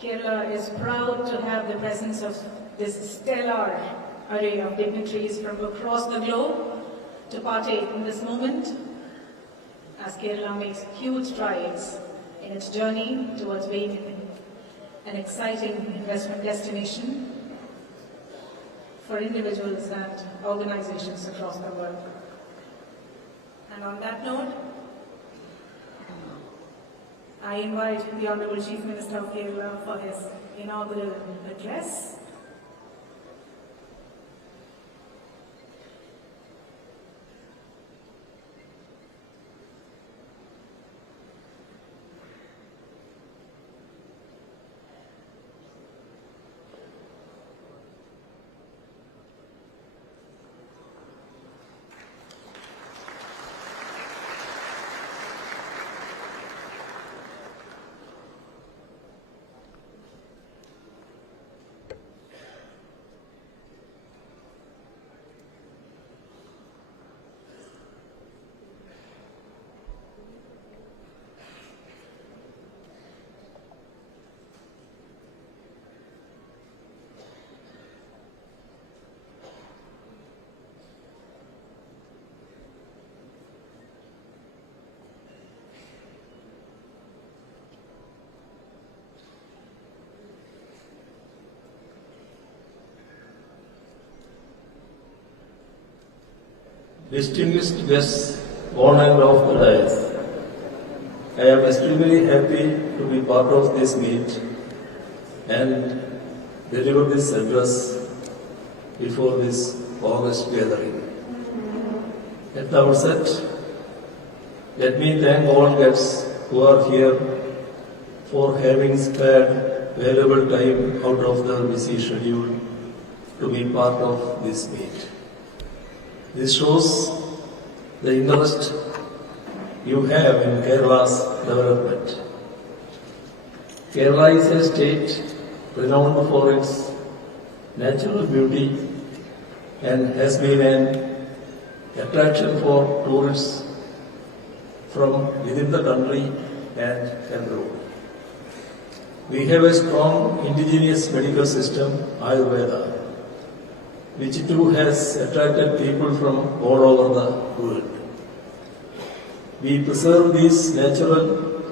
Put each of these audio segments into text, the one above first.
Kerala is proud to have the presence of this stellar array of dignitaries from across the globe to partake in this moment as Kerala makes huge strides in its journey towards being an exciting investment destination for individuals and organizations across the world. And on that note, I invite the Honorable Chief Minister of Kerala for his inaugural address. Distinguished guests on and off the dais, I am extremely happy to be part of this meet and deliver this address before this august gathering. At the outset, let me thank all guests who are here for having spared valuable time out of their busy schedule to be part of this meet. This shows the interest you have in Kerala's development. Kerala is a state renowned for its natural beauty and has been an attraction for tourists from within the country and abroad. We have a strong indigenous medical system, Ayurveda, which too has attracted people from all over the world. We preserve these natural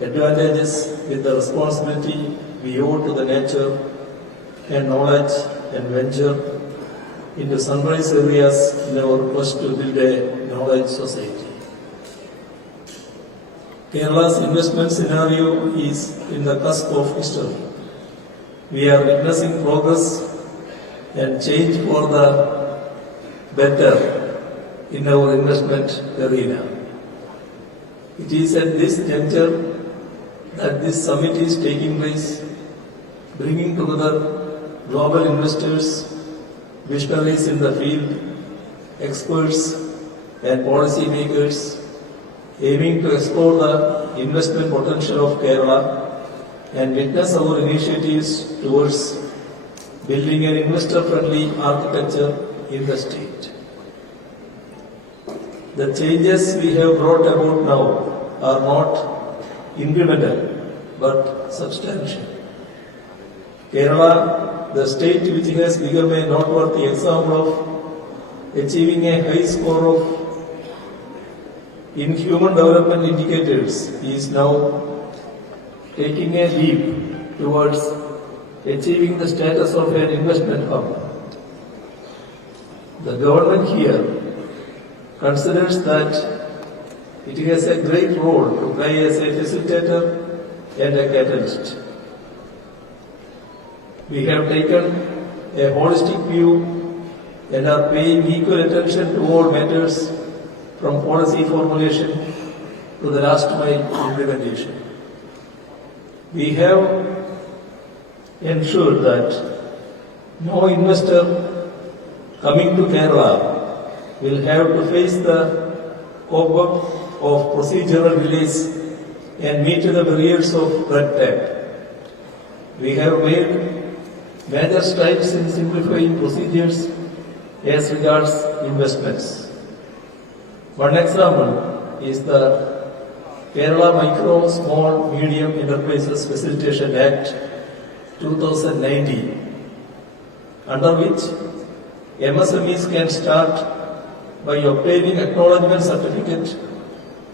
advantages with the responsibility we owe to the nature and knowledge and venture into sunrise areas in our quest to build a knowledge society. Kerala's investment scenario is in the cusp of history. We are witnessing progress and change for the better in our investment arena. It is at this juncture that this summit is taking place, bringing together global investors, visionaries in the field, experts and policy makers, aiming to explore the investment potential of Kerala and witness our initiatives towards building an investor-friendly architecture in the state. The changes we have brought about now are not incremental but substantial. Kerala, the state which has become a noteworthy example of achieving a high score in human development indicators, is now taking a leap towards achieving the status of an investment hub. The government here considers that it has a great role to play as a facilitator and a catalyst. We have taken a holistic view and are paying equal attention to all matters from policy formulation to the last mile implementation. We have ensured that no investor coming to Kerala will have to face the cobweb of procedural delays and meet the barriers of red tape. We have made major strides in simplifying procedures as regards investments. One example is the Kerala Micro, Small, Medium Enterprises Facilitation Act 2019, under which MSMEs can start by obtaining acknowledgement certificate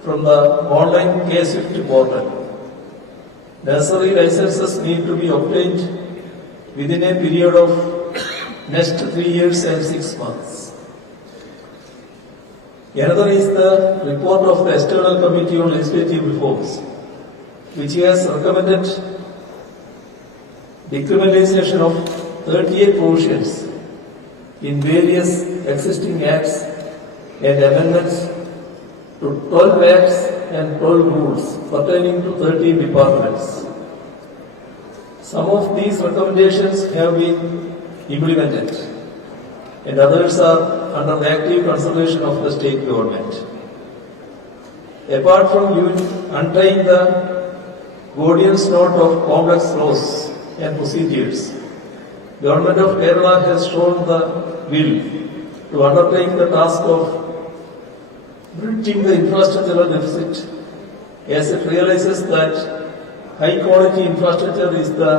from the online K-Swift portal. Nursery licenses need to be obtained within a period of next 3 years and 6 months. Another is the report of the External Committee on Legislative Reforms, which has recommended decriminalization of 38 provisions in various existing acts and amendments to 12 acts and 12 rules pertaining to 13 departments. Some of these recommendations have been implemented and others are under the active consideration of the state government. Apart from untying the Guardian's knot of complex laws and procedures, Government of Kerala has shown the will to undertake the task of bridging the infrastructural deficit as it realizes that high quality infrastructure is the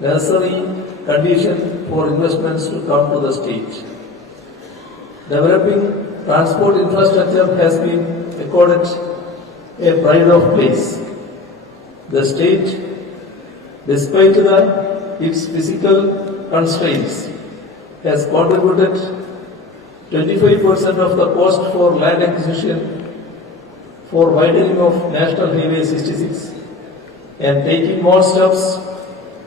necessary condition for investments to come to the state. Developing transport infrastructure has been accorded a pride of place. The state, despite its physical constraints, has contributed 25% of the cost for land acquisition for widening of National Highway 66 and taking more steps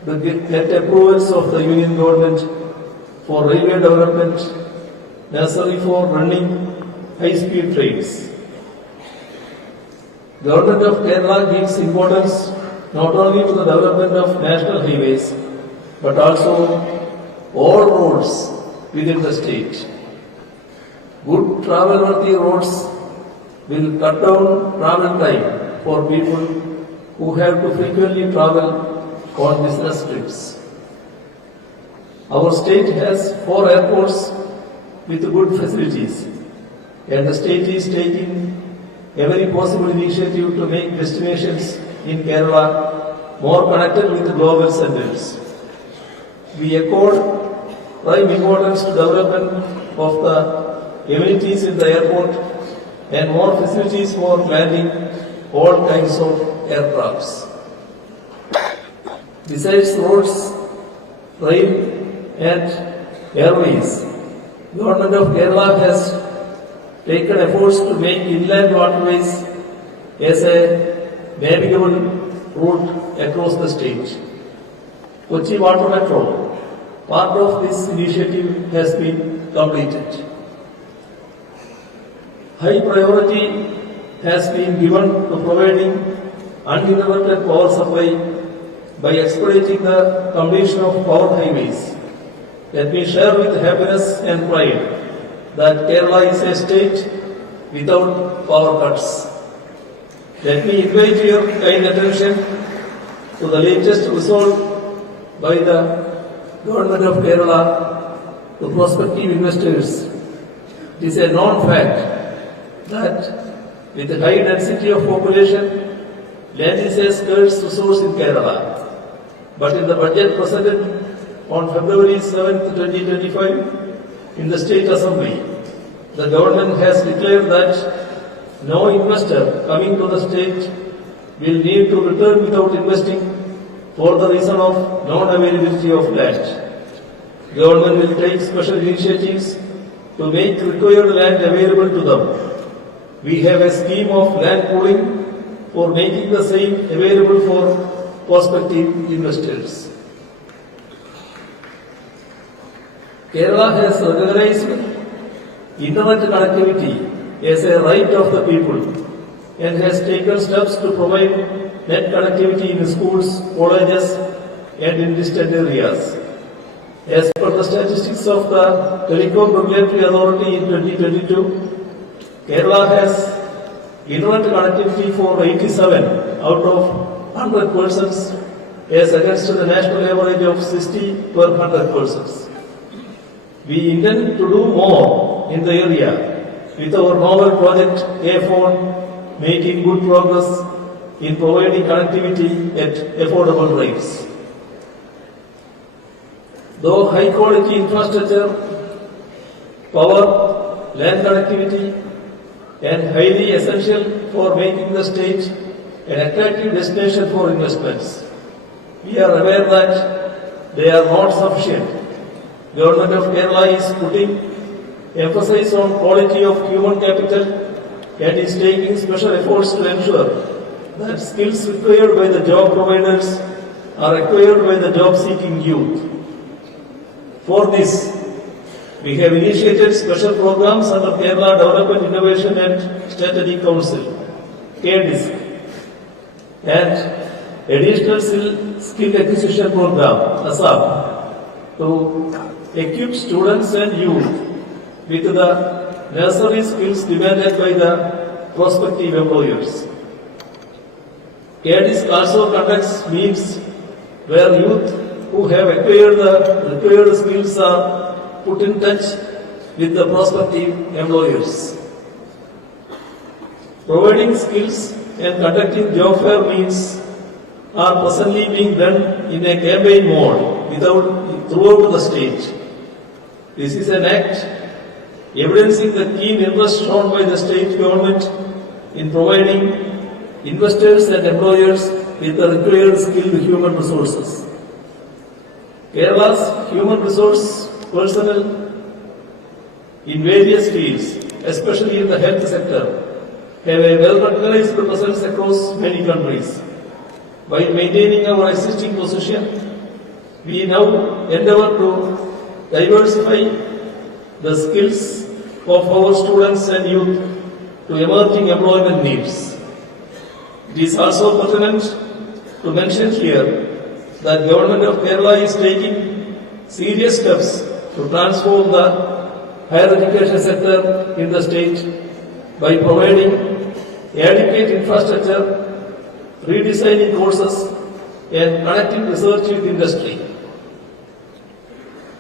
to get approvals of the Union Government for railway development necessary for running high-speed trains. Government of Kerala gives importance not only to the development of national highways but also all roads within the state. Good travel-worthy roads will cut down travel time for people who have to frequently travel on business trips. Our state has 4 airports with good facilities, and the state is taking every possible initiative to make destinations in Kerala more connected with global centers. We accord prime importance to development of the amenities in the airport and more facilities for landing all kinds of aircrafts. Besides roads, rail and airways, Government of Kerala has taken efforts to make inland waterways as a navigable route across the state. Cochin Water Metro, part of this initiative, has been completed. High priority has been given to providing uninterrupted power supply by expediting the completion of power highways. Let me share with happiness and pride that Kerala is a state without power cuts. Let me invite your kind attention to the latest resolve by the Government of Kerala to prospective investors. It is a known fact that with the high density of population, land is a scarce resource in Kerala. But in the budget presented on February 7, 2025, in the State Assembly, the government has declared that no investor coming to the state will need to return without investing for the reason of non-availability of land. Government will take special initiatives to make required land available to them. We have a scheme of land pooling for making the same available for prospective investors. Kerala has recognized internet connectivity as a right of the people and has taken steps to provide net connectivity in schools, colleges and in distant areas. As per the statistics of the Telecom Regulatory Authority in 2022, Kerala has internet connectivity for 87 out of 100 persons as against the national average of 60 per 100 persons. We intend to do more in the area with our novel project A-Phone, making good progress in providing connectivity at affordable rates. Though high quality infrastructure, power, land connectivity, and highly essential for making the state an attractive destination for investments, we are aware that they are not sufficient. Government of Kerala is putting emphasis on quality of human capital and is taking special efforts to ensure that skills required by the job providers are acquired by the job-seeking youth. For this, we have initiated special programs under Kerala Development Innovation and Strategy Council, KDISC, and additional skill acquisition program, ASAP, to equip students and youth with the necessary skills demanded by the prospective employers. KDISC also conducts meets where youth who have acquired the required skills are put in touch with the prospective employers. Providing skills and conducting job fair meets are presently being done in a campaign mode throughout the state. This is an act evidencing the keen interest shown by the state government in providing investors and employers with the required skilled human resources. Kerala's human resource personnel in various fields, especially in the health sector, have a well-recognized presence across many countries. While maintaining our existing position, we now endeavor to diversify the skills of our students and youth to emerging employment needs. It is also pertinent to mention here that Government of Kerala is taking serious steps to transform the higher education sector in the state by providing adequate infrastructure, redesigning courses, and connecting research with industry.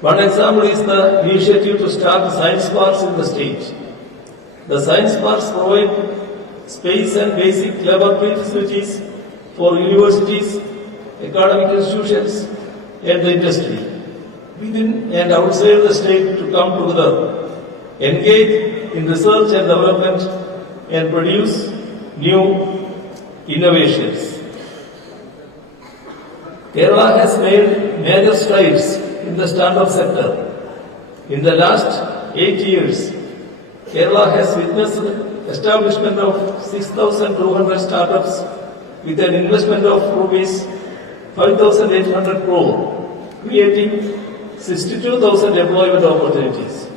One example is the initiative to start science parks in the state. The science parks provide space and basic laboratory facilities for universities, academic institutions, and the industry within and outside the state to come together, engage in research and development, and produce new innovations. Kerala has made major strides in the startup sector. In the last 8 years, Kerala has witnessed establishment of 6,200 startups with an investment of rupees 5,800 crore, creating 62,000 employment opportunities.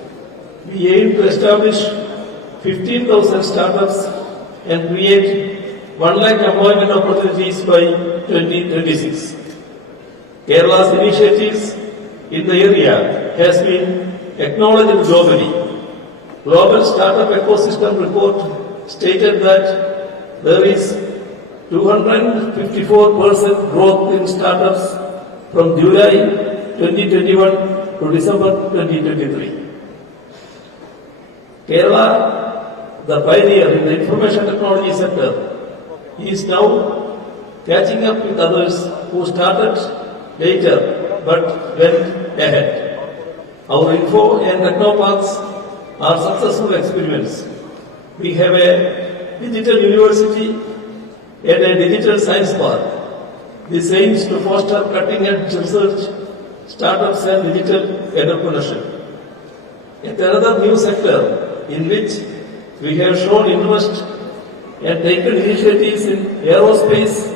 We aim to establish 15,000 startups and create 1 lakh employment opportunities by 2026. Kerala's initiatives in the area has been acknowledged globally. Global Startup Ecosystem Report stated that there is 254% growth in startups from July 2021 to December 2023. Kerala, the pioneer in the information technology sector, is now catching up with others who started later but went ahead. Our info and technoparks are successful experiments. We have a digital university and a digital science park. This aims to foster cutting-edge research, startups and digital entrepreneurship. Yet another new sector in which we have shown interest and taken initiatives in aerospace,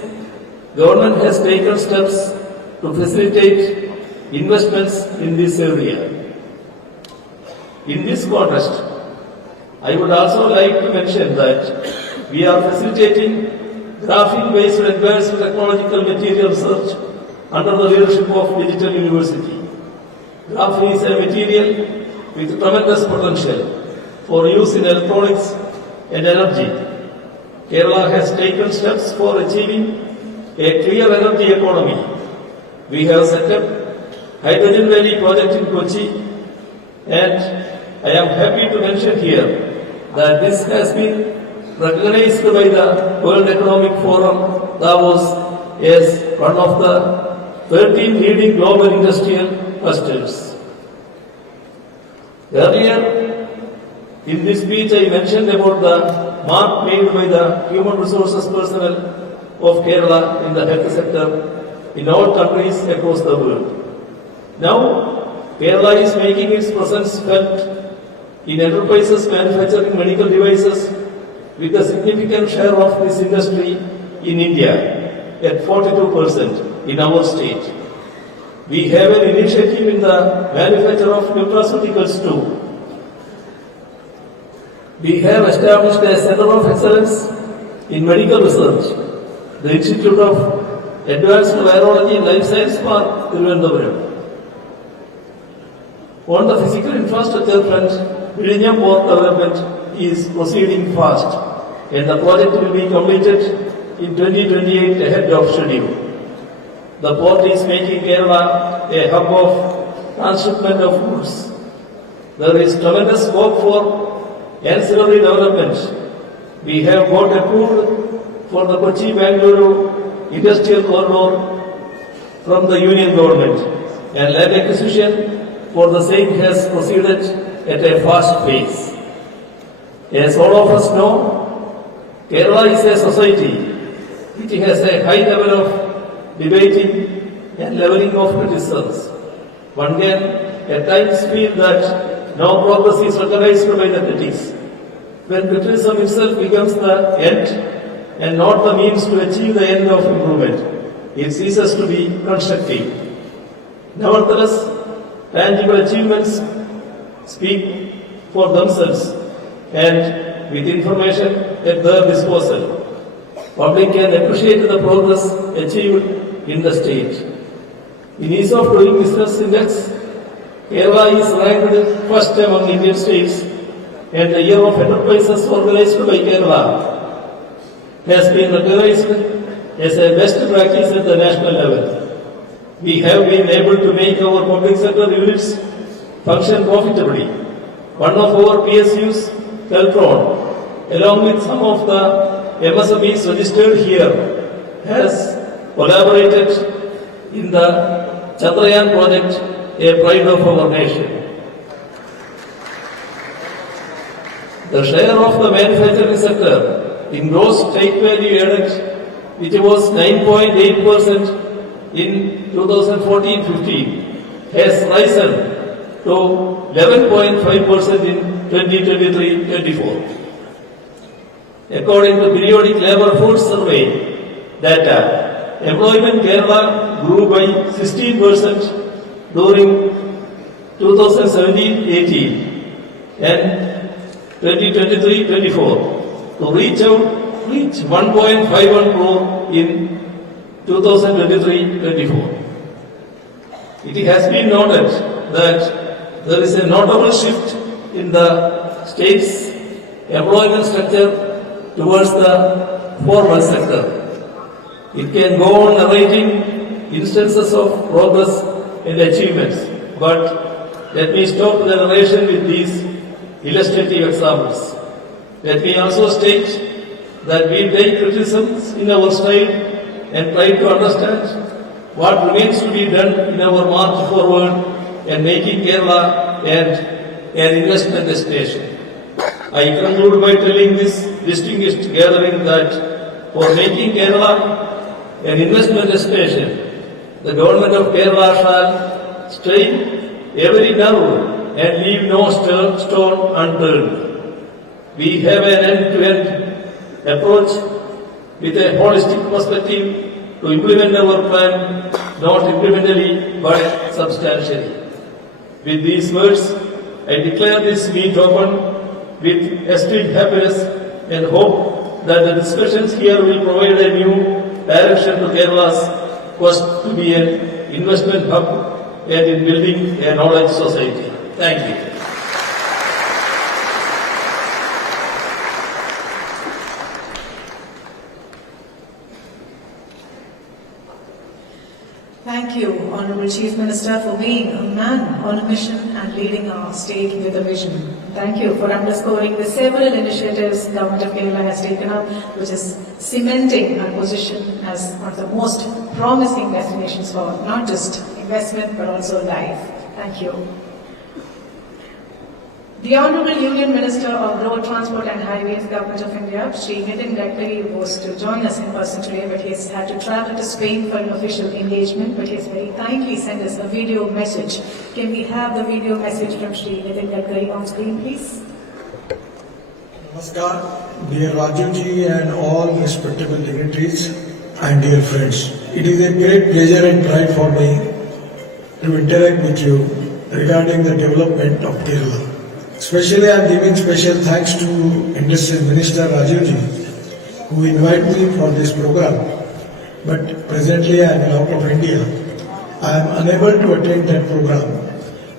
government has taken steps to facilitate investments in this area. In this context, I would also like to mention that we are facilitating graphene-based advanced technological material research under the leadership of Digital University. Graphene is a material with tremendous potential for use in electronics and energy. Kerala has taken steps for achieving a clear energy economy. We have set up Hydrogen Valley project in Cochin, and I am happy to mention here that this has been recognized by the World Economic Forum Davos as one of the 13 leading global industrial clusters. Earlier, in this speech, I mentioned about the mark made by the human resources personnel of Kerala in the health sector in all countries across the world. Now, Kerala is making its presence felt in enterprises manufacturing medical devices with a significant share of this industry in India at 42% in our state. We have an initiative in the manufacture of nutraceuticals too. We have established a Center of Excellence in Medical Research, the Institute of Advanced Virology and Life Science Park, Thiruvananthapuram. On the physical infrastructure front, Vizhinjam Port development is proceeding fast, and the project will be completed in 2028 ahead of schedule. The port is making Kerala a hub of transshipment of goods. There is tremendous scope for ancillary development. We have got approved for the Cochin-Bangalore Industrial Corridor from the Union Government, and land acquisition for the same has proceeded at a fast pace. As all of us know, Kerala is a society which has a high level of debating and leveling of criticisms. One can at times feel that no progress is recognized by the critics. When criticism itself becomes the end and not the means to achieve the end of improvement, it ceases to be constructive. Nevertheless, tangible achievements speak for themselves, and with information at their disposal, public can appreciate the progress achieved in the state. In ease of doing business index, Kerala is ranked first among Indian states, and the year of enterprises organized by Kerala has been recognized as a best practice at the national level. We have been able to make our public sector units function profitably. One of our PSUs, Teltron, along with some of the MSMEs registered here, has collaborated in the Chandrayaan project, a pride of our nation. The share of the manufacturing sector in gross state value added, which was 9.8% in 2014-15, has risen to 11.5% in 2023-24. According to periodic labor force survey data, employment Kerala grew by 16% during 2017-18 and 2023-24 to reach 1.51 crore in 2023-24. It has been noted that there is a notable shift in the state's employment structure towards the formal sector. It can go on narrating instances of progress and achievements, but let me stop the narration with these illustrative examples. Let me also state that we take criticisms in our stride and try to understand what remains to be done in our march forward and making Kerala an investment destination. I conclude by telling this distinguished gathering that for making Kerala an investment destination, the government of Kerala shall strain every nerve and leave no stone unturned. We have an end-to-end approach with a holistic perspective to implement our plan, not incrementally but substantially. With these words, I declare this meet open with esteemed happiness and hope that the discussions here will provide a new direction to Kerala's quest to be an investment hub and in building a knowledge society. Thank you. Thank you, Honorable Chief Minister, for being a man on a mission and leading our state with a vision. Thank you for underscoring the several initiatives Government of Kerala has taken up, which is cementing our position as one of the most promising destinations for not just investment but also life. Thank you. The Honourable Union Minister of Road Transport and Highways, Government of India, Shri Nitin Gadkari, was to join us in person today, but he has had to travel to Spain for an official engagement, but he has very kindly sent us a video message. Can we have the video message from Shri Nitin Gadkari on screen, please? Namaskar, dear Rajuji and all respectable dignitaries and dear friends. It is a great pleasure and pride for me to interact with you regarding the development of Kerala. Especially I am giving special thanks to Industry Minister Rajuji who invited me for this program. But presently I am out of India. I am unable to attend that program.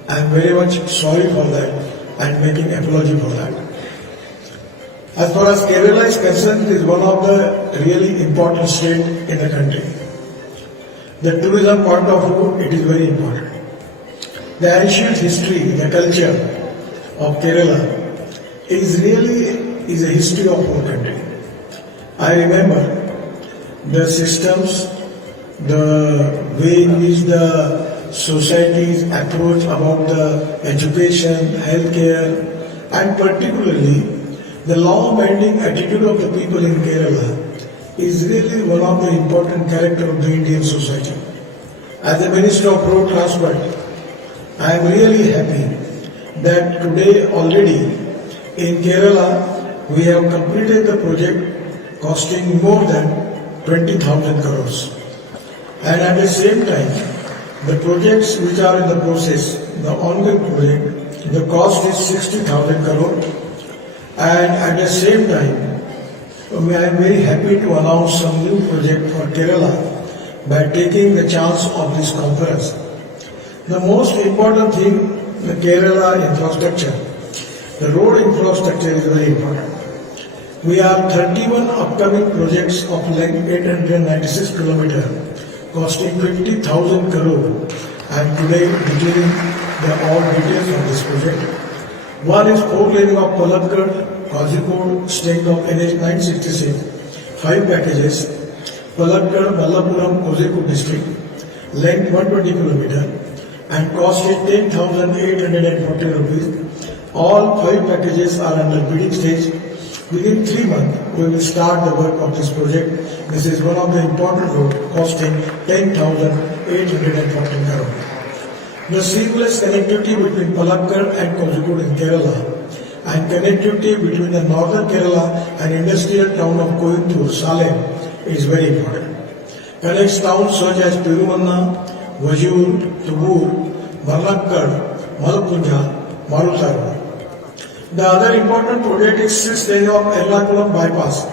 I am very much sorry for that and making apology for that. As far as Kerala is concerned, it is one of the really important states in the country. The tourism point of view, it is very important. The ancient history, the culture of Kerala is a history of our country. I remember the systems, the way in which the societies approach about the education, healthcare, and particularly the law-bending attitude of the people in Kerala is really one of the important characters of the Indian society. As a Minister of Road Transport, I am really happy that today already in Kerala we have completed the project costing more than 20,000 crores. And at the same time, the projects which are in the process, the ongoing project, the cost is 60,000 crores. And at the same time, I am very happy to announce some new project for Kerala by taking the chance of this conference. The most important thing, the Kerala infrastructure. The road infrastructure is very important. We have 31 upcoming projects of length 896 km costing 50,000 crore. And today detailing the all details of this project. One is 4 laning of Palakkad, Kozhikode, stretch of NH 966, 5 packages, Palakkad, Malappuram, Kozhikode district, length 120 km and cost is 10,840 rupees. All 5 packages are under bidding stage. Within 3 months, we will start the work of this project. This is one of the important roads costing 10,840 crore. The seamless connectivity between Palakkad and Kozhikode in Kerala and connectivity between the northern Kerala and industrial town of Coimbatore, Salem is very important. Connects towns such as Perumanna, Vajur, Tubur, Malakkad, Malapunja, Marutaru. The other important project is 6 lane of Ernakulam bypass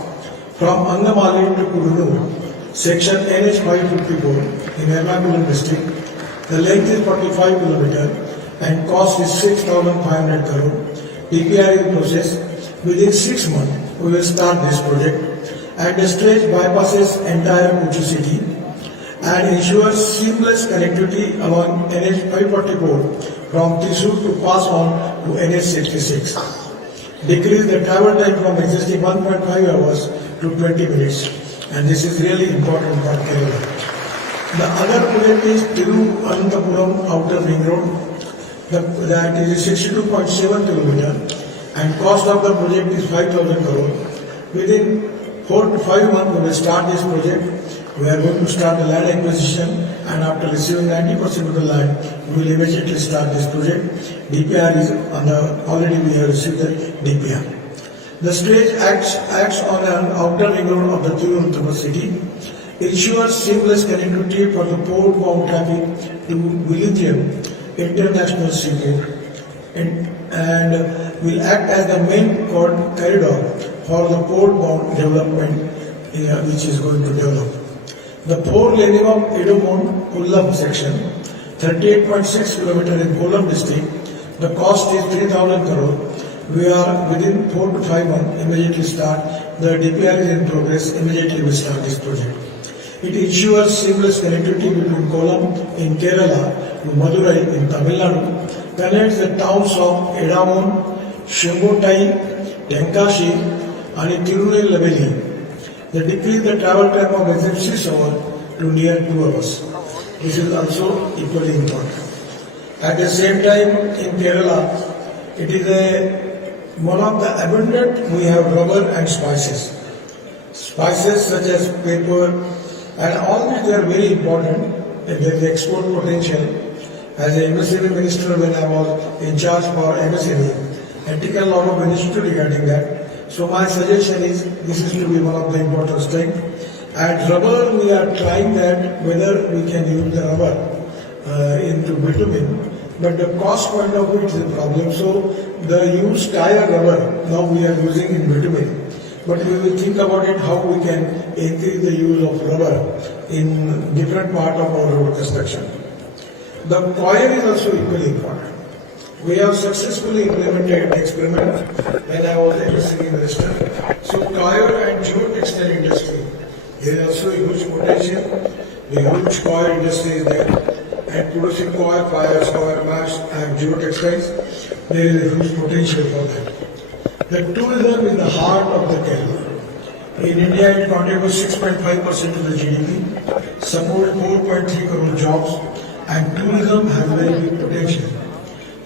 from Angamali to Kudunu, section NH 554 in Ernakulam district. The length is 45 km and cost is 6,500 crore. DPR is in process. Within 6 months, we will start this project and the stretch bypasses entire Cochin city and ensures seamless connectivity along NH 544 from Thrissur to pass on to NH 66. Decrease the travel time from existing 1.5 hours to 20 minutes, and this is really important for Kerala. The other project is Thiruvananthapuram Outer Ring Road. That is 62.7 km and cost of the project is 5,000 crore. Within 4 to 5 months we will start this project. We are going to start the land acquisition and after receiving 90% of the land, we will immediately start this project. DPR is already we have received the DPR. The stage acts on an outer ring road of the Thiruvananthapuram city, ensures seamless connectivity for the port-bound traffic to Vizhinjam International Seaport and will act as the main corridor for the port-bound development which is going to develop. The 4 laning of Idumon Kollam section, 38.6 km in Kollam district, the cost is 3,000 crore. We are within 4 to 5 months immediately start. The DPR is in progress. Immediately we start this project. It ensures seamless connectivity between Kollam in Kerala to Madurai in Tamil Nadu, connects the towns of Edamon, Shimbotai, Tenkashi and Tirunelveli. They decrease the travel time of within 6 hours to near 2 hours. This is also equally important. At the same time, in Kerala, it is one of the abundant, we have rubber and spices. Spices such as paper and all these are very important. There is export potential. As a MSME minister, when I was in charge for MSME, I took a lot of initiative regarding that. So my suggestion is this is to be one of the important strengths. At rubber, we are trying that whether we can use the rubber into bitumen, but the cost point of view is a problem. So the used tire rubber now we are using in bitumen. But we will think about it how we can increase the use of rubber in different part of our road construction. The coir is also equally important. We have successfully implemented the experiment when I was MSME minister. So coir and geotextile industry, there is also a huge potential. The huge coir industry is there. And producing coir fires, coir mats and geotextiles, there is a huge potential for that. The tourism is the heart of the Kerala. In India, it contributes 6.5% to the GDP, supports 4.3 crore jobs, and tourism has very big potential.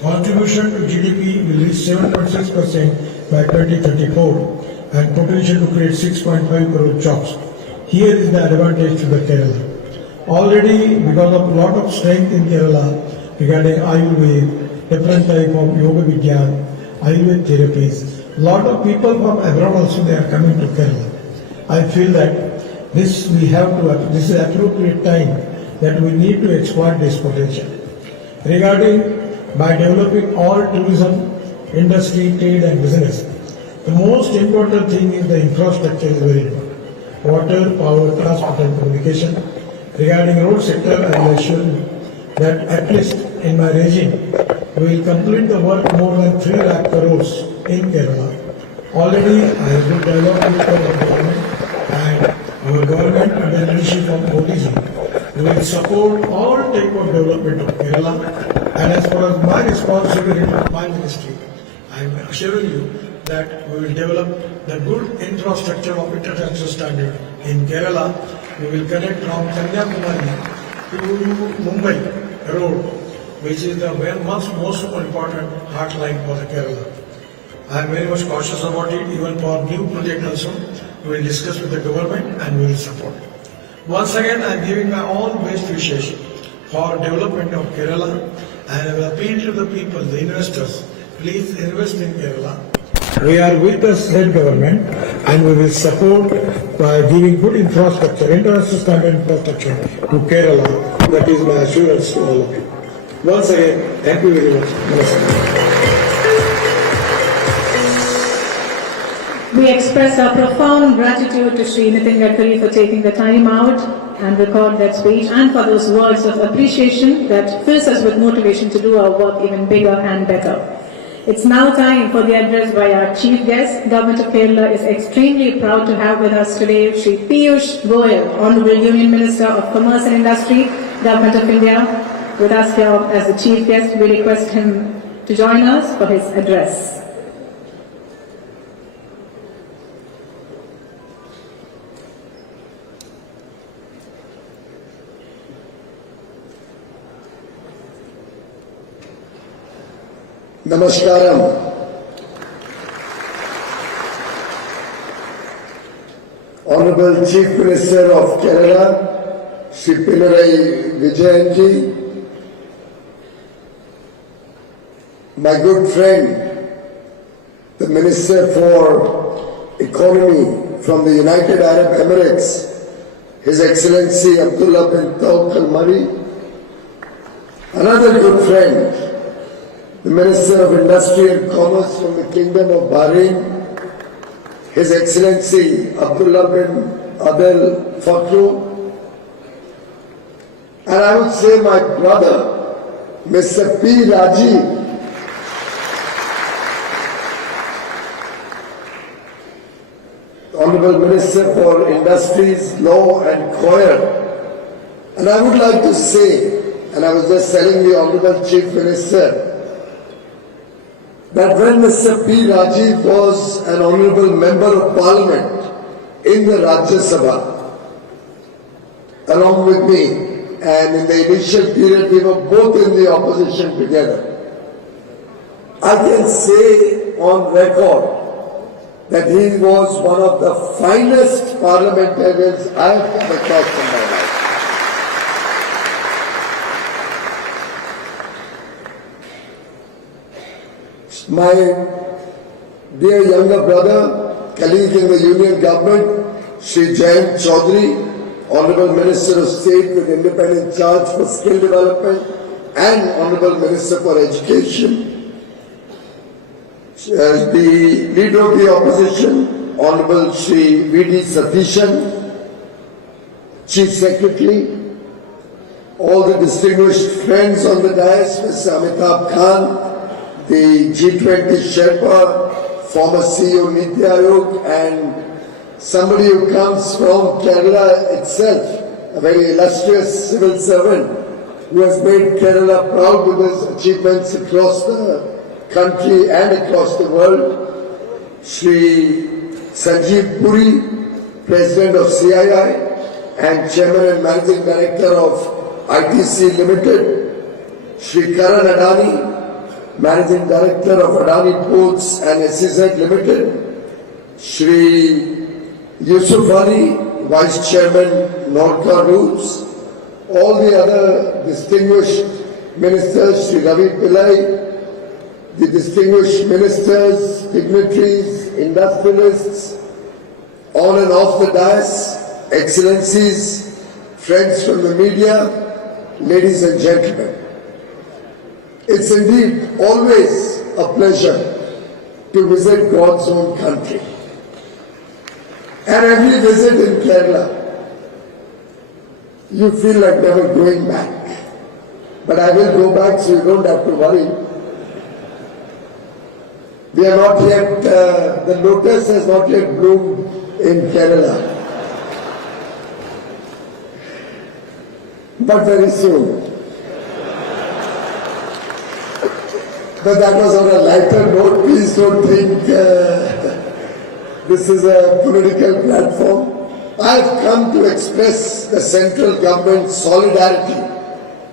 Contribution to GDP will reach 7.6% by 2034 and potential to create 6.5 crore jobs. Here is the advantage to the Kerala. Already, because of lot of strength in Kerala regarding Ayurveda, different type of Yoga Vidyan, Ayurveda therapies, lot of people from abroad also they are coming to Kerala. I feel that this is appropriate time that we need to exploit this potential. Regarding by developing all tourism, industry, trade and business, the most important thing is the infrastructure is very important. Water, power, transport and communication. Regarding road sector, I will assure you that at least in my regime, we will complete the work more than 3 lakh crores in Kerala. Already, I have been developed with our government and our government under the leadership of Modi ji will support all type of development of Kerala. And as far as my responsibility of my ministry, I am assuring you that we will develop the good infrastructure of international standard in Kerala. We will connect from Kanyakumari to Mumbai road, which is the most important heartline for the Kerala. I am very much cautious about it, even for new project also. We will discuss with the government and we will support. Once again, I am giving my all best wishes for development of Kerala and I will appeal to the people, the investors, please invest in Kerala. We are with the state government and we will support by giving good infrastructure, international standard infrastructure to Kerala. That is my assurance to all of you. Once again, thank you very much. Namaste. We express our profound gratitude to Sri Nitin Gadkari for taking the time out and record that speech and for those words of appreciation that fills us with motivation to do our work even bigger and better. It's now time for the address by our chief guest. Government of Kerala is extremely proud to have with us today Sri Piyush Goyal, Honorable Union Minister of Commerce and Industry, Government of India. With us here as the chief guest, we request him to join us for his address. Namaskaram. Honorable Chief Minister of Kerala, Shri Pinarayi Vijayanji, my good friend, the Minister for Economy from the United Arab Emirates, His Excellency Abdullah bin Tawq Al-Mari, another good friend, the Minister of Industry and Commerce from the Kingdom of Bahrain, His Excellency Abdullah bin Adel Fakhru, and I would say my brother, Mr. P. Rajiv, Honorable Minister for Industries, Law and COIR. And I would like to say, and I was just telling the Honorable Chief Minister, that when Mr. P. Rajiv was an Honorable Member of Parliament in the Rajya Sabha, along with me. And in the initial period, we were both in the opposition together. I can say on record that he was one of the finest parliamentarians I have come across in my life. My dear younger brother, colleague in the union government, Shri Jayant Chaudhary, Honorable Minister of State with independent charge for skill development and Honorable Minister for Education. The Leader of the Opposition, Honorable Shri V.D. Satishan, Chief Secretary, all the distinguished friends on the dais, Mr. Amitabh Khan, the G20 Sherpa, former CEO Niti Aayog, and somebody who comes from Kerala itself, a very illustrious civil servant who has made Kerala proud with his achievements across the country and across the world, Shri Sanjeev Puri, President of CII and Chairman and Managing Director of ITC Limited, Shri Karan Adani, Managing Director of Adani Ports and SEZ Limited, Shri Yusuf Ali, Vice Chairman, Norca Routes, all the other distinguished ministers, Shri Ravi Pillai, the distinguished ministers, dignitaries, industrialists, on and off the dais, excellencies, friends from the media, ladies and gentlemen. It's indeed always a pleasure to visit God's own country. And every visit in Kerala, you feel like never going back. But I will go back so you don't have to worry. We are not yet, the lotus has not yet bloomed in Kerala. But very soon. But that was on a lighter note. Please don't think this is a political platform. I have come to express the central government's solidarity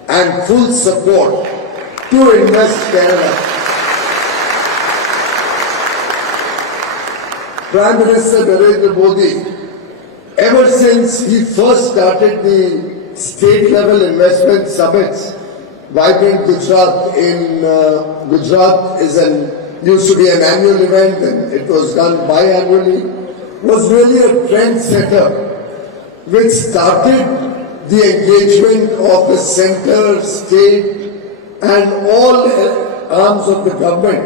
and full support to invest Kerala. Prime Minister Narendra Modi, ever since he first started the state-level investment summits, Vibrant Gujarat in Gujarat used to be an annual event and it was done biannually, was really a trendsetter which started the engagement of the center, state and all arms of the government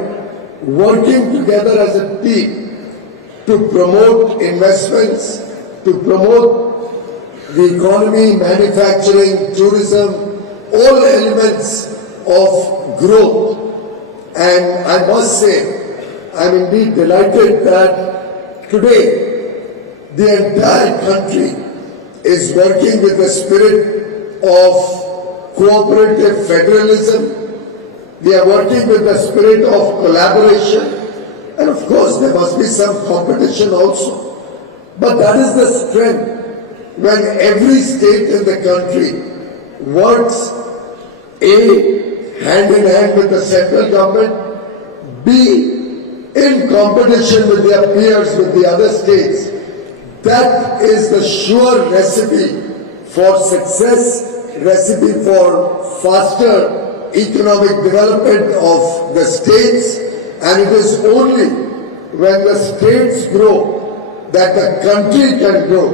working together as a team to promote investments, to promote the economy, manufacturing, tourism, all elements of growth. And I must say, I'm indeed delighted that today the entire country is working with the spirit of cooperative federalism. We are working with the spirit of collaboration. And of course, there must be some competition also. But that is the strength when every state in the country works A, hand in hand with the central government, B, in competition with their peers, with the other states. That is the sure recipe for success, recipe for faster economic development of the states, and it is only when the states grow that the country can grow.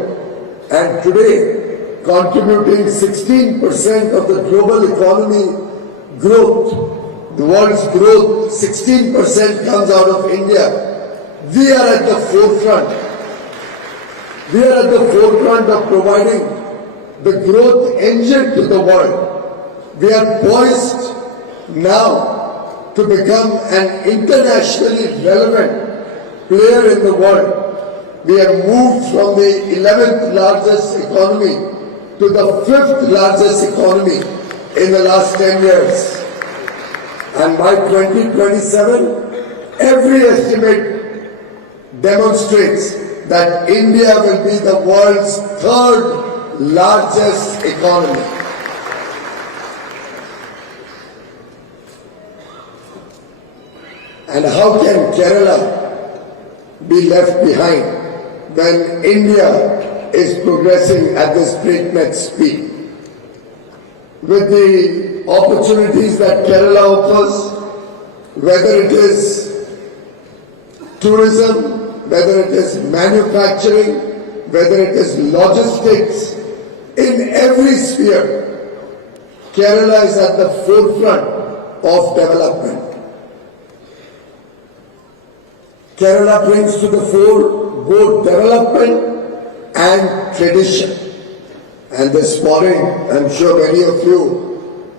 And today, contributing 16% of the global economy growth, the world's growth, 16% comes out of India. We are at the forefront. We are at the forefront of providing the growth engine to the world. We are poised now to become an internationally relevant player in the world. We have moved from the 11th largest economy to the 5th largest economy in the last 10 years. And by 2027, every estimate demonstrates that India will be the world's 3rd largest economy. And how can Kerala be left behind when India is progressing at this breakneck speed? With the opportunities that Kerala offers, whether it is tourism, whether it is manufacturing, whether it is logistics, in every sphere, Kerala is at the forefront of development. Kerala brings to the fore both development and tradition. And this morning, I'm sure many of you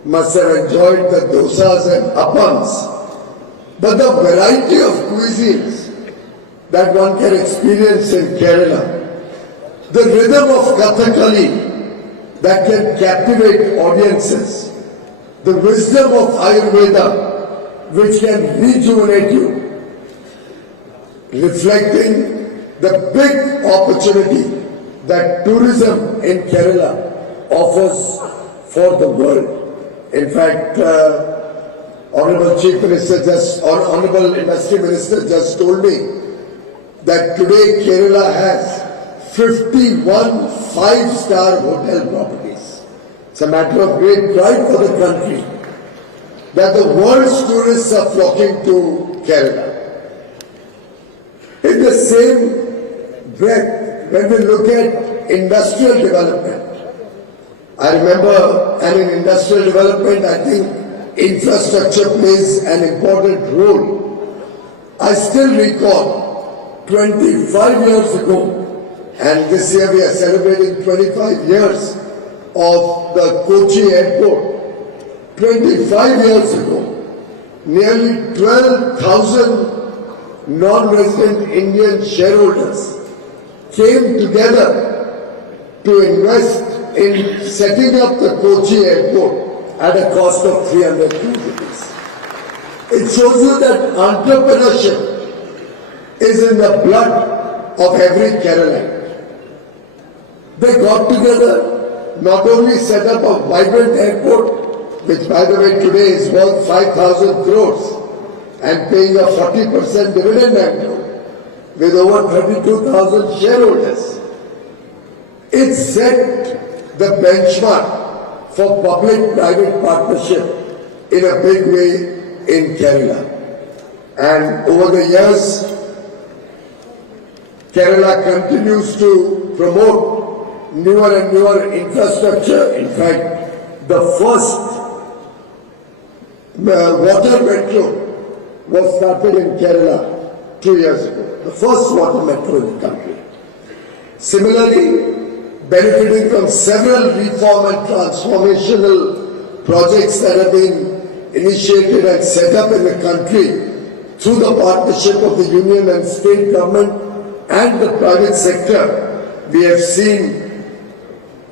must have enjoyed the dosas and appams. But the variety of cuisines that one can experience in Kerala, the rhythm of Kathakali that can captivate audiences, the wisdom of Ayurveda which can rejuvenate you, reflecting the big opportunity that tourism in Kerala offers for the world. In fact, Honorable Chief Minister or Honorable Industry Minister just told me that today Kerala has 51 five-star hotel properties. It's a matter of great pride for the country that the world's tourists are flocking to Kerala. In the same breath, when we look at industrial development, I remember, and in industrial development, I think infrastructure plays an important role. I still recall 25 years ago, and this year we are celebrating 25 years of the Cochin airport. 25 years ago, nearly 12,000 non-resident Indian shareholders came together to invest in setting up the Cochin airport at a cost of 300 crore rupees. It shows you that entrepreneurship is in the blood of every Kerala. They got together, not only set up a vibrant airport, which by the way today is worth 5,000 crores and paying a 40% dividend annual with over 32,000 shareholders. It set the benchmark for public-private partnership in a big way in Kerala. And over the years, Kerala continues to promote newer and newer infrastructure. In fact, the first water metro was started in Kerala 2 years ago. The first water metro in the country. Similarly, benefiting from several reform and transformational projects that have been initiated and set up in the country through the partnership of the union and state government and the private sector, we have seen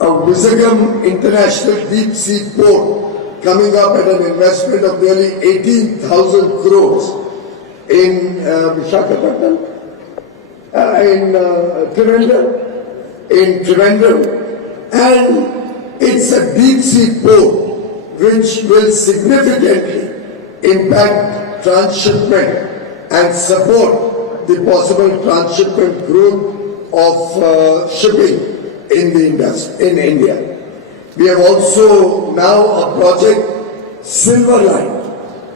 a Vizagam International Deep Sea Port coming up at an investment of nearly 18,000 crores in Visakhapatnam, in Trivandrum, and it's a deep sea port which will significantly impact transshipment and support the possible transshipment growth of shipping in India. We have also now a project, Silver Line,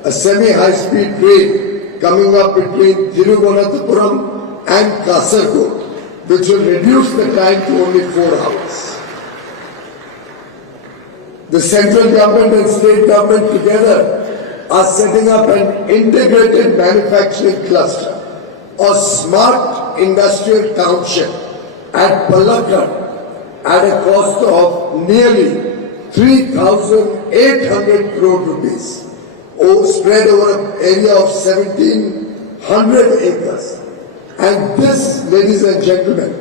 a semi-high-speed train coming up between Thiruvananthapuram and Kasaragod, which will reduce the time to only 4 hours. The central government and state government together are setting up an integrated manufacturing cluster, a smart industrial township at Palakkad at a cost of nearly 3,800 crore rupees, spread over an area of 1,700 acres. And this, ladies and gentlemen,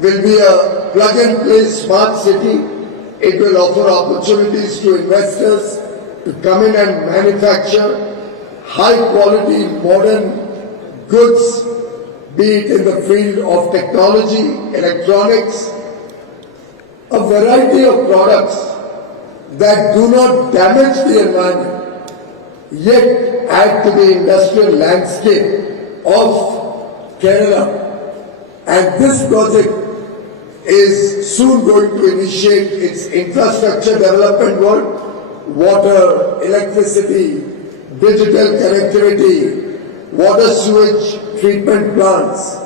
will be a plug-and-play smart city. It will offer opportunities to investors to come in and manufacture high-quality, modern goods, be it in the field of technology, electronics, a variety of products that do not damage the environment, yet add to the industrial landscape of Kerala. And this project is soon going to initiate its infrastructure development work, water, electricity, digital connectivity, water sewage treatment plants,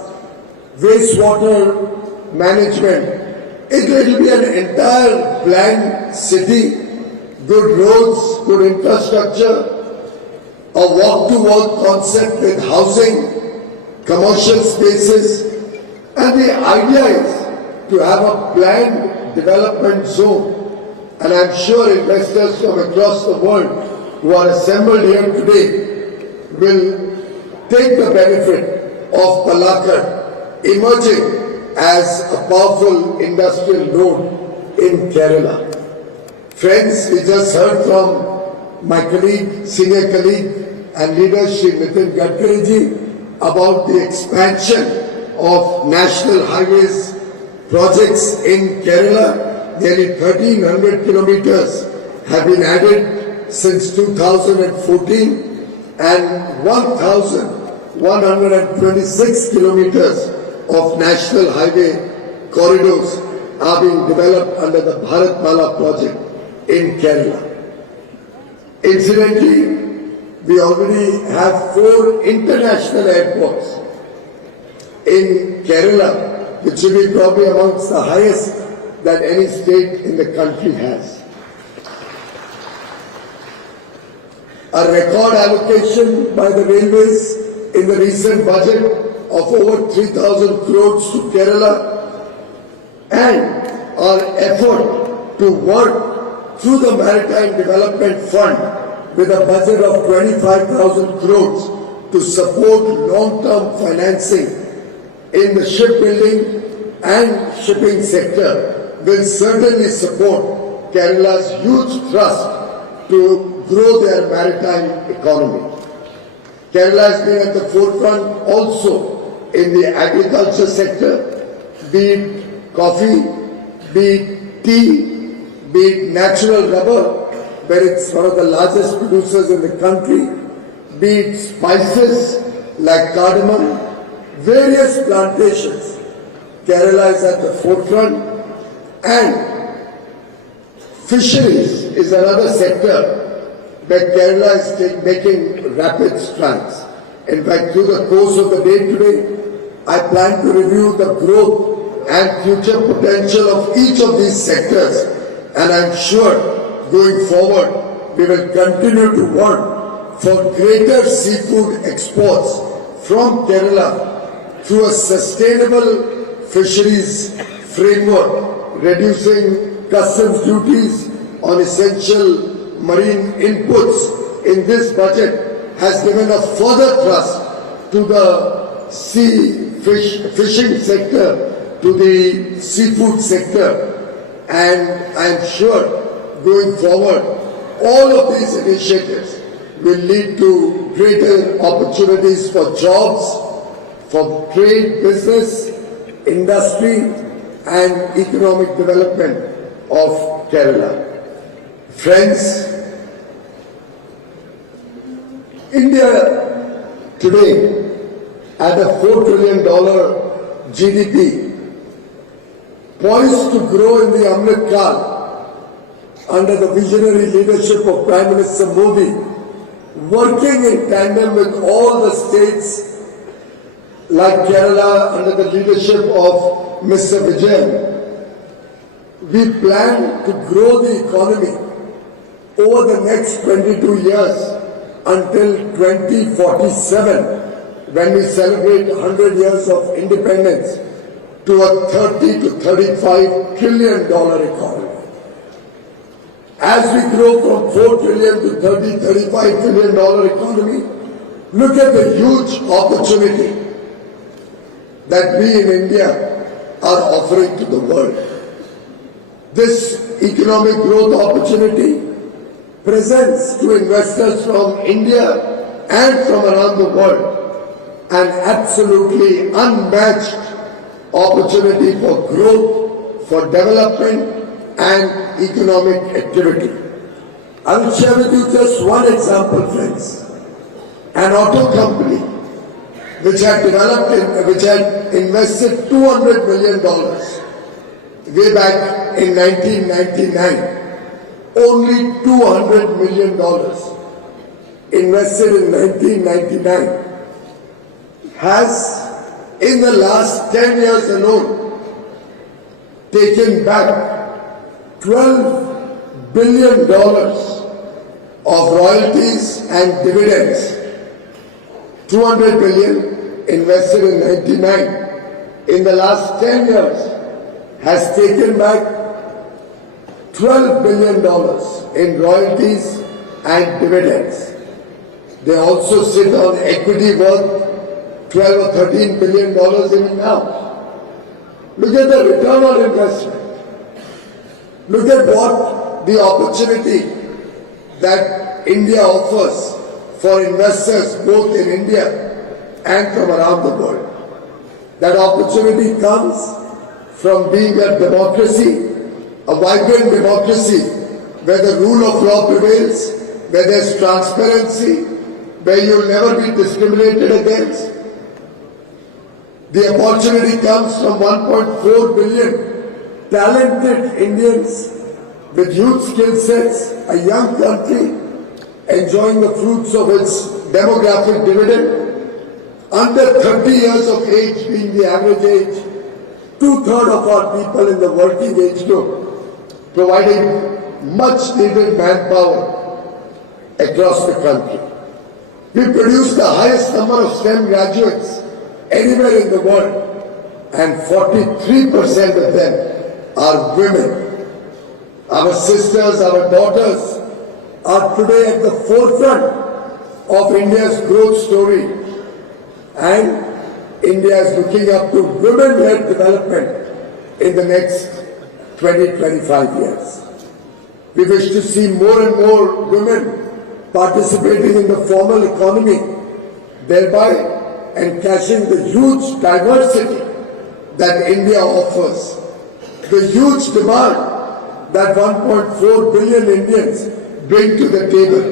wastewater management. It will be an entire planned city, good roads, good infrastructure, a walk-to-walk concept with housing, commercial spaces, and the idea is to have a planned development zone. And I'm sure investors from across the world who are assembled here today will take the benefit of Palakkad emerging as a powerful industrial node in Kerala. Friends, we just heard from my colleague, senior colleague and leader Shri Nitin Gadkari ji about the expansion of national highways projects in Kerala. Nearly 1,300 kilometers have been added since 2014 and 1,126 kilometers of national highway corridors are being developed under the Bharatmala project in Kerala. Incidentally, we already have 4 international airports in Kerala, which will be probably amongst the highest that any state in the country has. A record allocation by the railways in the recent budget of over 3,000 crores to Kerala, and our effort to work through the Maritime Development Fund with a budget of 25,000 crores to support long-term financing in the shipbuilding and shipping sector will certainly support Kerala's huge thrust to grow their maritime economy. Kerala has been at the forefront also in the agriculture sector, be it coffee, be it tea, be it natural rubber, where it's one of the largest producers in the country, be it spices like cardamom, various plantations. Kerala is at the forefront, and fisheries is another sector where Kerala is making rapid strides. In fact, through the course of the day today, I plan to review the growth and future potential of each of these sectors, and I'm sure going forward we will continue to work for greater seafood exports from Kerala through a sustainable fisheries framework, reducing customs duties on essential marine inputs in this budget has given a further thrust to the fishing sector, to the seafood sector, and I am sure going forward all of these initiatives will lead to greater opportunities for jobs, for trade, business, industry and economic development of Kerala. Friends, India today at a $4 trillion GDP, poised to grow in the Amrit Kaal under the visionary leadership of Prime Minister Modi, working in tandem with all the states like Kerala under the leadership of Mr. Vijayan. We plan to grow the economy over the next 22 years until 2047, when we celebrate 100 years of independence, to a $30 to $35 trillion economy. As we grow from $4 trillion to $30-35 trillion economy, look at the huge opportunity that we in India are offering to the world. This economic growth opportunity presents to investors from India and from around the world an absolutely unmatched opportunity for growth, for development, and economic activity. I will share with you just one example, friends. An auto company which had invested $200 million way back in 1999. Only $200 million invested in 1999 has, in the last 10 years alone, taken back $12 billion of royalties and dividends. 200 billion invested in 99. In the last 10 years, has taken back $12 billion in royalties and dividends. They also sit on equity worth 12 or 13 billion dollars even now. Look at the return on investment. Look at what the opportunity that India offers for investors both in India and from around the world. That opportunity comes from being a democracy, a vibrant democracy, where the rule of law prevails, where there's transparency, where you'll never be discriminated against. The opportunity comes from 1.4 billion talented Indians with huge skill sets, a young country enjoying the fruits of its demographic dividend, under 30 years of age being the average age, 2/3 of our people in the working age group, providing much needed manpower across the country. We produce the highest number of STEM graduates anywhere in the world, and 43% of them are women. Our sisters, our daughters are today at the forefront of India's growth story, and India is looking up to women-led development in the next 20-25 years. We wish to see more and more women participating in the formal economy, thereby encashing the huge diversity that India offers, the huge demand that 1.4 billion Indians bring to the table.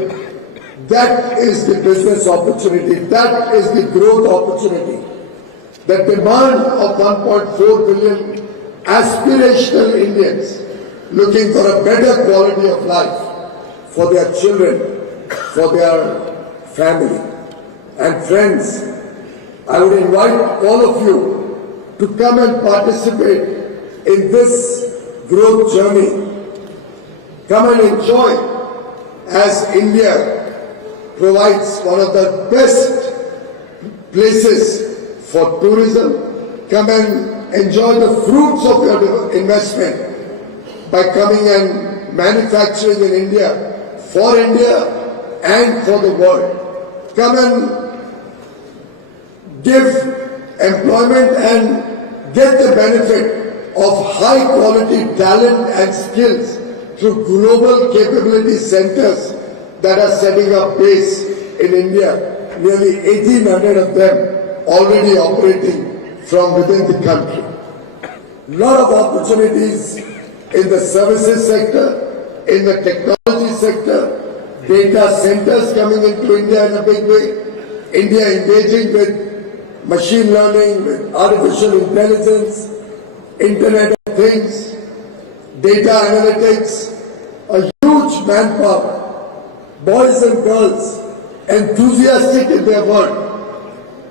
That is the business opportunity, that is the growth opportunity. The demand of 1.4 billion aspirational Indians looking for a better quality of life for their children, for their family. And friends, I would invite all of you to come and participate in this growth journey. Come and enjoy as India provides one of the best places for tourism. Come and enjoy the fruits of your investment by coming and manufacturing in India and for the world. Come and give employment and get the benefit of high quality talent and skills through global capability centers that are setting up base in India, nearly 1,800 of them already operating from within the country. Lot of opportunities in the services sector, in the technology sector, data centers coming into India in a big way, India engaging with machine learning, with artificial intelligence, Internet of Things, data analytics, a huge manpower, boys and girls enthusiastic in their work,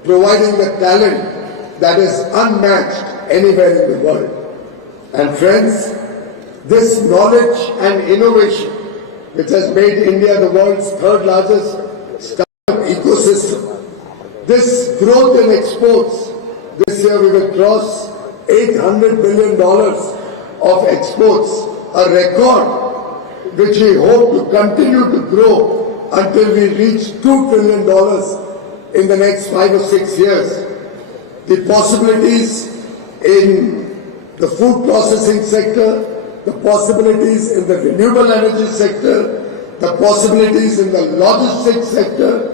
providing the talent that is unmatched anywhere in the world. And friends, this knowledge and innovation which has made India the world's third largest startup ecosystem, this growth in exports, this year we will cross $800 billion of exports, a record which we hope to continue to grow until we reach $2 trillion in the next 5 or 6 years. The possibilities in the food processing sector, the possibilities in the renewable energy sector, the possibilities in the logistics sector,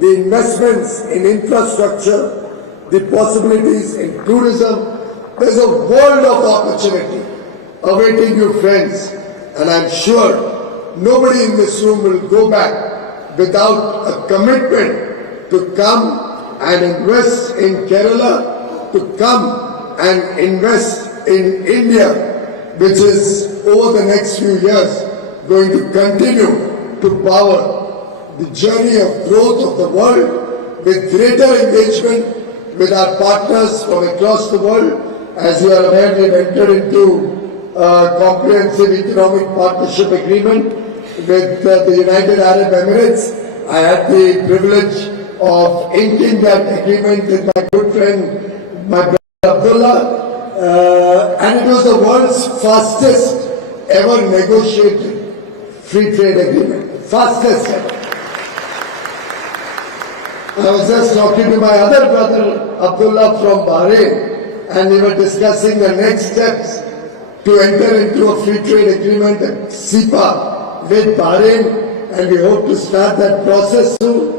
the investments in infrastructure, the possibilities in tourism. There's a world of opportunity, awaiting you, friends, and I'm sure nobody in this room will go back without a commitment to come and invest in Kerala, to come and invest in India, which is over the next few years going to continue to power the journey of growth of the world with greater engagement with our partners from across the world. As you are aware, we have entered into a comprehensive economic partnership agreement with the United Arab Emirates. I had the privilege of inking that agreement with my good friend, my brother Abdullah, and it was the world's fastest ever negotiated free trade agreement. Fastest ever. I was just talking to my other brother Abdullah from Bahrain, and we were discussing the next steps to enter into a free trade agreement at SIPA with Bahrain, and we hope to start that process soon.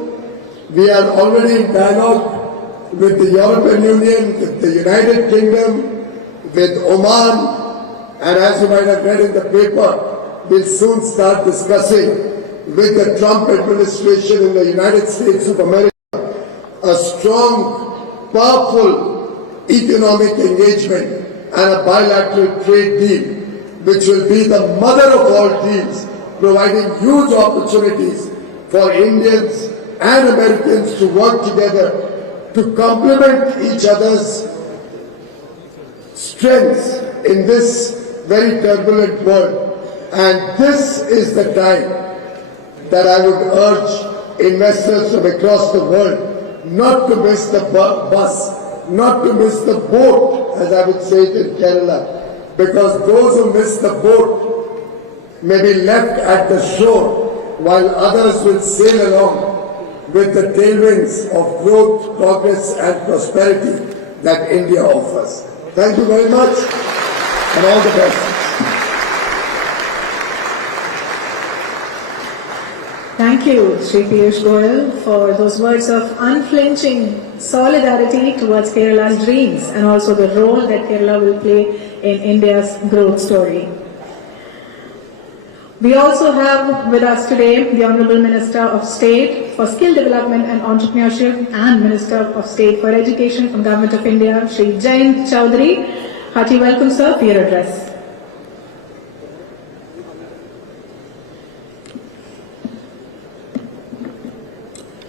We are already in dialogue with the European Union, with the United Kingdom, with Oman, and as you might have read in the paper, we'll soon start discussing with the Trump administration in the United States of America a strong, powerful economic engagement and a bilateral trade deal, which will be the mother of all deals, providing huge opportunities for Indians and Americans to work together to complement each other's strengths in this very turbulent world. And this is the time that I would urge investors from across the world not to miss the bus, not to miss the boat, as I would say it in Kerala, because those who miss the boat may be left at the shore, while others will sail along with the tailwinds of growth, progress and prosperity that India offers. Thank you very much, and all the best. Thank you, Shri Piyush Goyal, for those words of unflinching solidarity towards Kerala's dreams and also the role that Kerala will play in India's growth story. We also have with us today the Honorable Minister of State for Skill Development and Entrepreneurship and Minister of State for Education from Government of India, Shri Jayant Chowdhury. Hearty welcome, sir, for your address.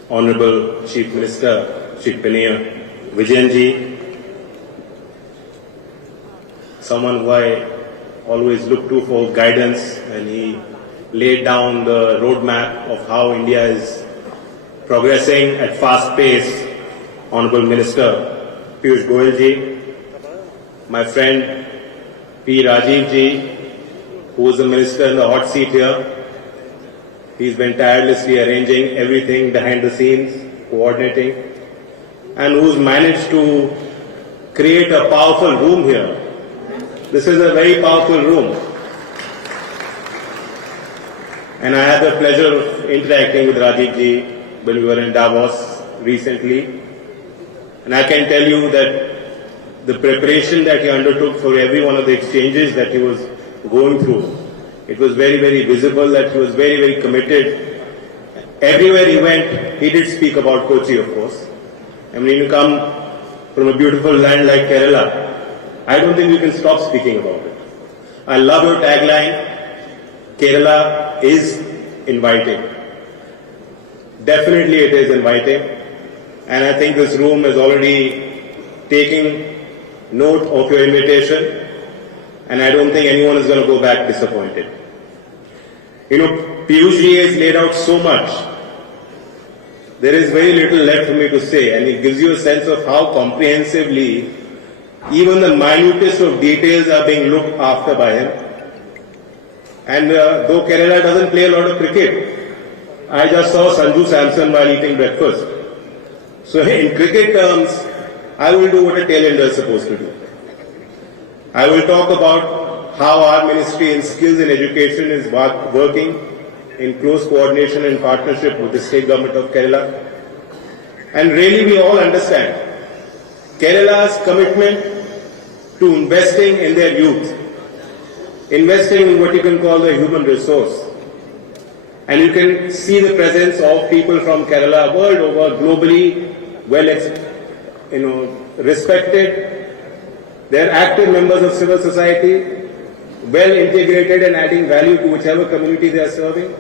Honorable Chief Minister, Chief Panier Vijayanji, someone who I always look to for guidance, and he laid down the roadmap of how India is progressing at fast pace. Honorable Minister Piyush Goyal ji, my friend P. Rajiv ji, who is the minister in the hot seat here. He's been tirelessly arranging everything behind the scenes, coordinating, and who's managed to create a powerful room here. This is a very powerful room. And I had the pleasure of interacting with Rajiv ji when we were in Davos recently. And I can tell you that the preparation that he undertook for every one of the exchanges that he was going through, it was very, very visible that he was very, very committed. Everywhere he went, he did speak about Kochi, of course. I mean, you come from a beautiful land like Kerala, I don't think we can stop speaking about it. I love your tagline, Kerala is inviting. Definitely it is inviting. And I think this room is already taking note of your invitation. And I don't think anyone is going to go back disappointed. You know, Piyush ji has laid out so much. There is very little left for me to say, and it gives you a sense of how comprehensively even the minutest of details are being looked after by him. And though Kerala doesn't play a lot of cricket, I just saw Sanju Samson while eating breakfast. So in cricket terms, I will do what a tailender is supposed to do. I will talk about how our Ministry in Skills and Education is working in close coordination and partnership with the State Government of Kerala. And really we all understand Kerala's commitment to investing in their youth. investing in what you can call the human resource. And you can see the presence of people from Kerala world over, globally, respected. They're active members of civil society, well integrated and adding value to whichever community they are serving.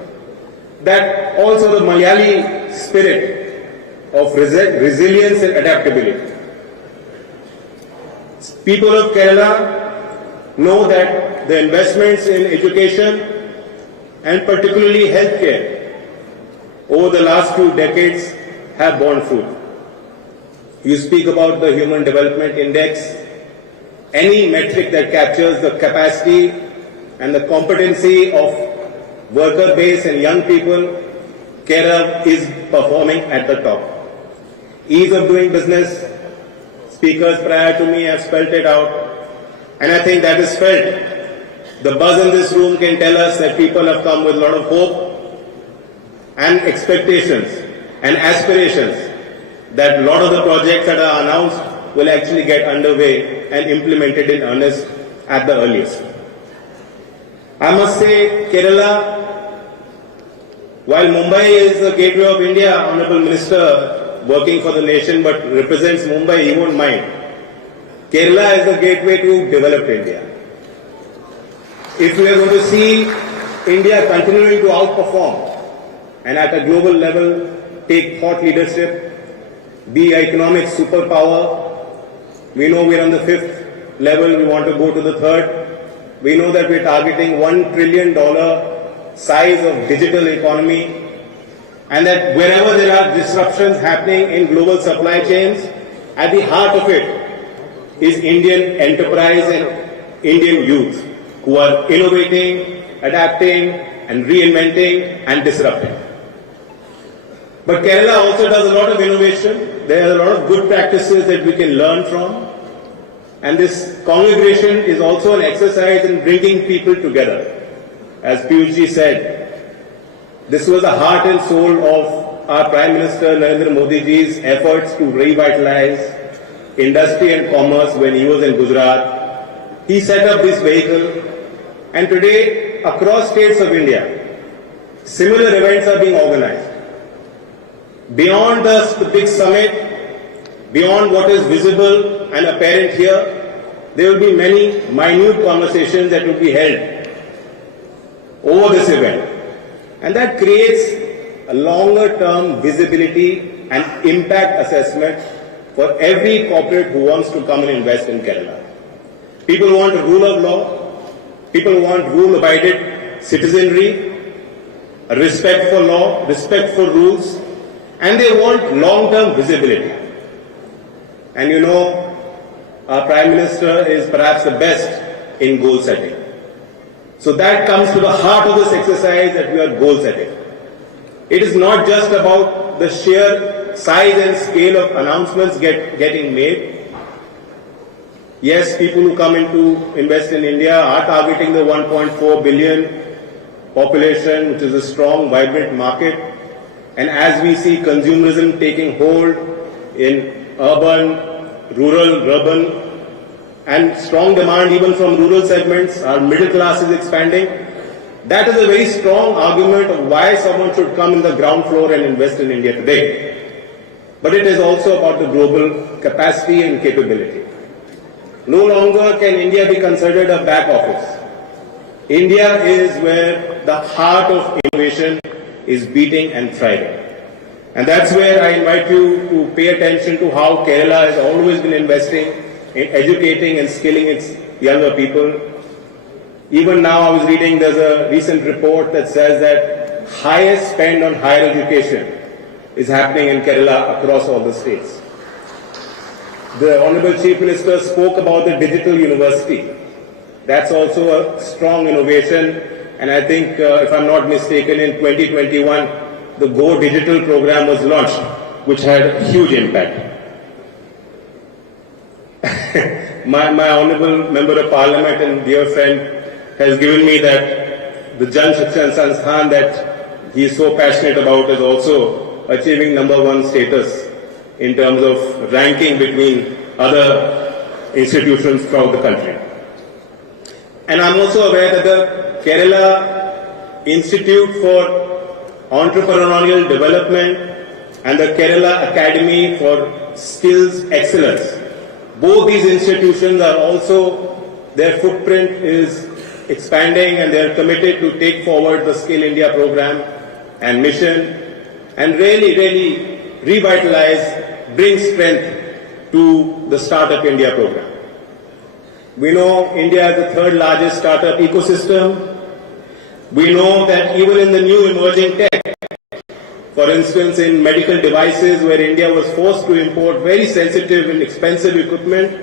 That also the Malayali spirit of resilience and adaptability. People of Kerala know that the investments in education and particularly healthcare over the last few decades have borne fruit. You speak about the Human Development Index, any metric that captures the capacity and the competency of worker base and young people, Kerala is performing at the top. Ease of doing business, speakers prior to me have spelled it out, and I think that is felt. The buzz in this room can tell us that people have come with a lot of hope and expectations and aspirations that a lot of the projects that are announced will actually get underway and implemented in earnest at the earliest. I must say, Kerala, while Mumbai is the gateway of India, Honorable Minister working for the nation but represents Mumbai, he won't mind. Kerala is the gateway to developed India. If we are going to see India continuing to outperform and at a global level take thought leadership, be an economic superpower, we know we're on the 5th level, we want to go to the 3rd. We know that we're targeting $1 trillion size of digital economy, and that wherever there are disruptions happening in global supply chains, at the heart of it is Indian enterprise and Indian youth, who are innovating, adapting, and reinventing and disrupting. But Kerala also does a lot of innovation. There are a lot of good practices that we can learn from. And this congregation is also an exercise in bringing people together. As Piyushji said, this was the heart and soul of our Prime Minister Narendra Modi ji's efforts to revitalize industry and commerce when he was in Gujarat. He set up this vehicle. And today, across states of India, similar events are being organized. Beyond the big summit, beyond what is visible and apparent here, there will be many minute conversations that will be held over this event. And that creates a longer term visibility and impact assessment for every corporate who wants to come and invest in Kerala. People want a rule of law. People want rule-abided citizenry, a respect for law, respect for rules, and they want long-term visibility. And you know, our Prime Minister is perhaps the best in goal setting. So that comes to the heart of this exercise, that we are goal setting. It is not just about the sheer size and scale of announcements getting made. Yes, people who come in to invest in India are targeting the 1.4 billion population, which is a strong, vibrant market. And as we see consumerism taking hold in urban, rural, urban, and strong demand even from rural segments, our middle class is expanding. That is a very strong argument of why someone should come in the ground floor and invest in India today. But it is also about the global capacity and capability. No longer can India be considered a back office. India is where the heart of innovation is beating and thriving. And that's where I invite you to pay attention to how Kerala has always been investing in educating and skilling its younger people. Even now I was reading, there's a recent report that says that highest spend on higher education is happening in Kerala across all the states. The Honorable Chief Minister spoke about the digital university. That's also a strong innovation, and I think, if I'm not mistaken, in 2021, the Go Digital program was launched, which had a huge impact. my Honorable Member of Parliament and dear friend has given me that the Jan Shikshan Sansthan that he is so passionate about is also achieving #1 status in terms of ranking between other institutions throughout the country. And I'm also aware that the Kerala Institute for Entrepreneurial Development and the Kerala Academy for Skills Excellence, both these institutions are also, their footprint is expanding and they are committed to take forward the Skill India program and mission and really revitalize, bring strength to the Startup India program. We know India is the third largest startup ecosystem. We know that even in the new emerging tech, for instance in medical devices where India was forced to import very sensitive and expensive equipment,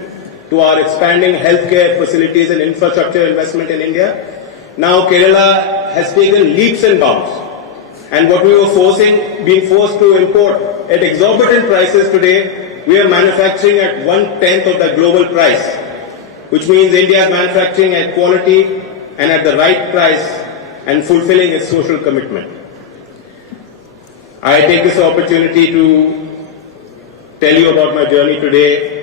to our expanding healthcare facilities and infrastructure investment in India, now Kerala has taken leaps and bounds. And what we were being forced to import at exorbitant prices today, we are manufacturing at 1/10 of the global price, which means India is manufacturing at quality and at the right price and fulfilling its social commitment. I take this opportunity to tell you about my journey today.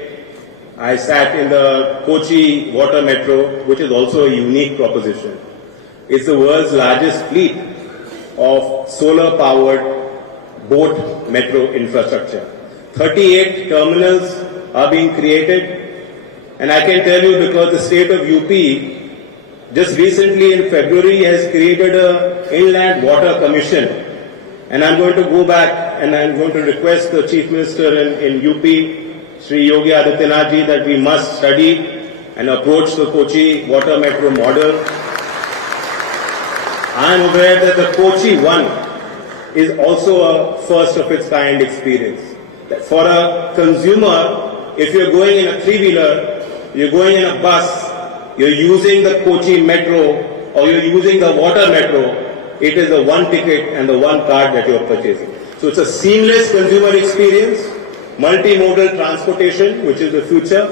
I sat in the Kochi water metro, which is also a unique proposition. It's the world's largest fleet of solar-powered boat metro infrastructure. 38 terminals are being created, and I can tell you because the state of UP just recently in February has created an inland water commission, and I'm going to go back and I'm going to request the Chief Minister in UP, Sri Yogi Adityanath ji, that we must study and approach the Kochi water metro model. I am aware that the Kochi one is also a first of its kind experience. That for a consumer, if you're going in a three-wheeler, you're going in a bus, you're using the Kochi metro or you're using the water metro, it is the one ticket and the one card that you're purchasing. So it's a seamless consumer experience, multimodal transportation, which is the future,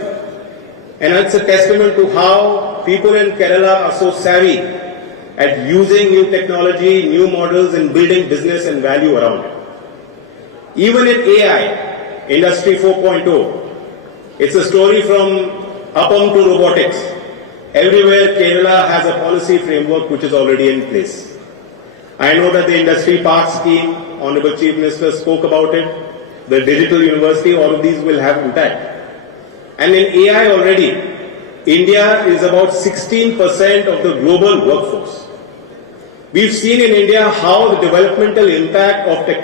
and it's a testament to how people in Kerala are so savvy at using new technology, new models, and building business and value around it. Even in AI, Industry 4.0, it's a story from Appam to robotics. Everywhere Kerala has a policy framework which is already in place. I know that the industry park scheme, Honorable Chief Minister spoke about it, the digital university, all of these will have impact. And in AI already, India is about 16% of the global workforce. We've seen in India how the developmental impact of technology